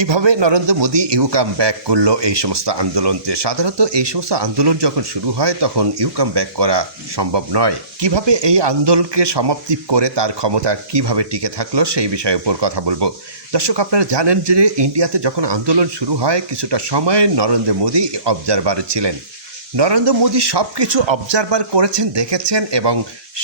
কিভাবে Narendra Modi you come back করলো এই সমস্ত আন্দোলনতে? সাধারণত এই সমস্ত আন্দোলন যখন শুরু হয় তখন ইউ কাম ব্যাক করা সম্ভব নয়। কিভাবে এই আন্দোলনকে সমাপ্তি করে তার ক্ষমতা কিভাবে টিকে থাকলো সেই বিষয়ের উপর কথা বলবো। দর্শক, আপনারা জানেন যে ইন্ডিয়াতে যখন আন্দোলন শুরু হয় কিছুটা সময় নরেন্দ্র মোদী অবজারভারে ছিলেন। নরেন্দ্র মোদী সব কিছু অবজারভার করেছেন, দেখেছেন এবং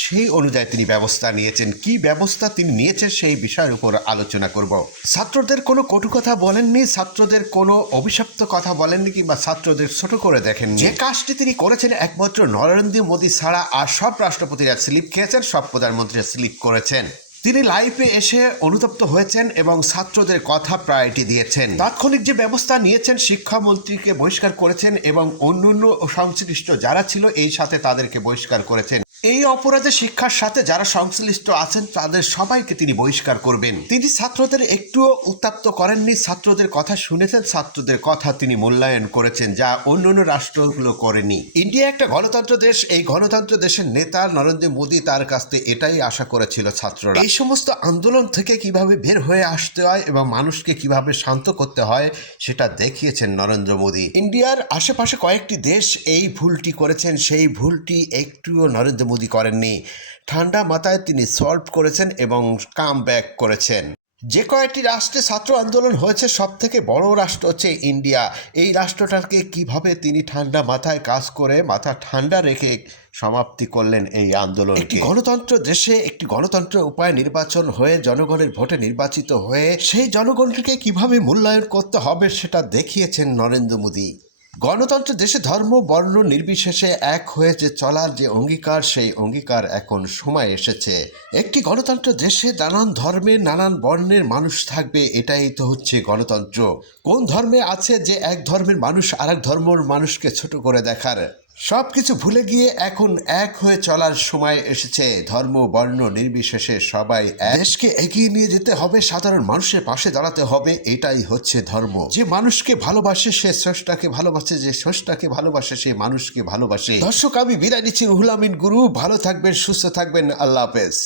সেই অনুযায়ী তিনি ব্যবস্থা নিয়েছেন। কি ব্যবস্থা তিনি নিয়েছেন সেই বিষয়ের উপর আলোচনা করব। ছাত্রদের কোনো কটু কথা বলেননি, ছাত্রদের কোনো অভিশপ্ত কথা বলেননি কিংবা ছাত্রদের ছোট করে দেখেননি। যে কাজটি তিনি করেছেন একমাত্র নরেন্দ্র মোদী ছাড়া আর সব রাষ্ট্রপতিরা স্লিপ খেয়েছেন, সব প্রধানমন্ত্রীরা স্লিপ করেছেন। তিনি লাইভে এসে অনুতপ্ত হয়েছেন এবং ছাত্রদের কথা প্রায়োরিটি দিয়েছেন। তাৎক্ষণিক যে ব্যবস্থা নিয়েছেন, শিক্ষামন্ত্রীকে বহিষ্কার করেছেন এবং অন্যান্য সংশ্লিষ্ট যারা ছিল এই সাথে তাদেরকে বহিষ্কার করেছেন। এই অপরাধে শিক্ষার সাথে যারা সংশ্লিষ্ট আছেন তাদের সবাইকে তিনি বহিষ্কার করবেন। তিনি ছাত্রদের একটুও উত্তপ্ত করেননি, ছাত্রদের কথা শুনেছেন, ছাত্রদের কথা তিনি মূল্যায়ন করেছেন, যা অন্যান্য রাষ্ট্রগুলো করেনি। ইন্ডিয়া একটা গণতন্ত্র দেশ, এই গণতন্ত্র দেশের নেতা নরেন্দ্র মোদী তার কাছ থেকে এটাই আশা করেছিল ছাত্ররা। এই সমস্ত আন্দোলন থেকে কিভাবে বের হয়ে আসতে হয় এবং মানুষকে কিভাবে শান্ত করতে হয় সেটা দেখিয়েছেন নরেন্দ্র মোদী। ইন্ডিয়ার আশেপাশে কয়েকটি দেশ এই ভুলটি করেছেন, সেই ভুলটি একটুও নরেন্দ্র মোদী করেননি। ঠান্ডা মাথায় তিনি সলভ করেছেন এবং কাম ব্যাক করেছেন। যে কয়েকটি রাষ্ট্রে ছাত্র আন্দোলন হয়েছে সব থেকে বড় রাষ্ট্র হচ্ছে ইন্ডিয়া। এই রাষ্ট্রটাকে কিভাবে তিনি ঠান্ডা মাথায় কাজ করে মাথা ঠান্ডা রেখে সমাপ্তি করলেন এই আন্দোলন। একটি গণতন্ত্র দেশে একটি গণতন্ত্র উপায় নির্বাচন হয়ে জনগণের ভোটে নির্বাচিত হয়ে সেই জনগণকে কিভাবে মূল্যায়ন করতে হবে সেটা দেখিয়েছেন নরেন্দ্র মোদী। গণতন্ত্র দেশে ধর্ম বর্ণ নির্বিশেষে এক হয়ে যে চলার যে অঙ্গীকার, সেই অঙ্গীকার এখন সময় এসেছে। একটি গণতন্ত্র দেশে নানান ধর্মের নানান বর্ণের মানুষ থাকবে, এটাই তো হচ্ছে গণতন্ত্র। কোন ধর্মে আছে যে এক ধর্মের মানুষ আরেক ধর্মের মানুষকে ছোট করে দেখার? সব কিছু ভুলে গিয়ে এখন এক হয়ে চলার সময় এসেছে। ধর্ম বর্ণ নির্বিশেষে সবাই দেশকে এগিয়ে নিয়ে যেতে হবে, সাধারণ মানুষের পাশে দাঁড়াতে হবে, এটাই হচ্ছে ধর্ম। যে মানুষকে ভালোবাসে সে স্রষ্টাকে ভালোবাসে, যে স্রষ্টাকে ভালোবাসে সে মানুষকে ভালোবাসে। দর্শক, আমি বিদায় নিচ্ছি, রুহুল আমিন গুরু। ভালো থাকবেন, সুস্থ থাকবেন, আল্লাহ হাফেজ।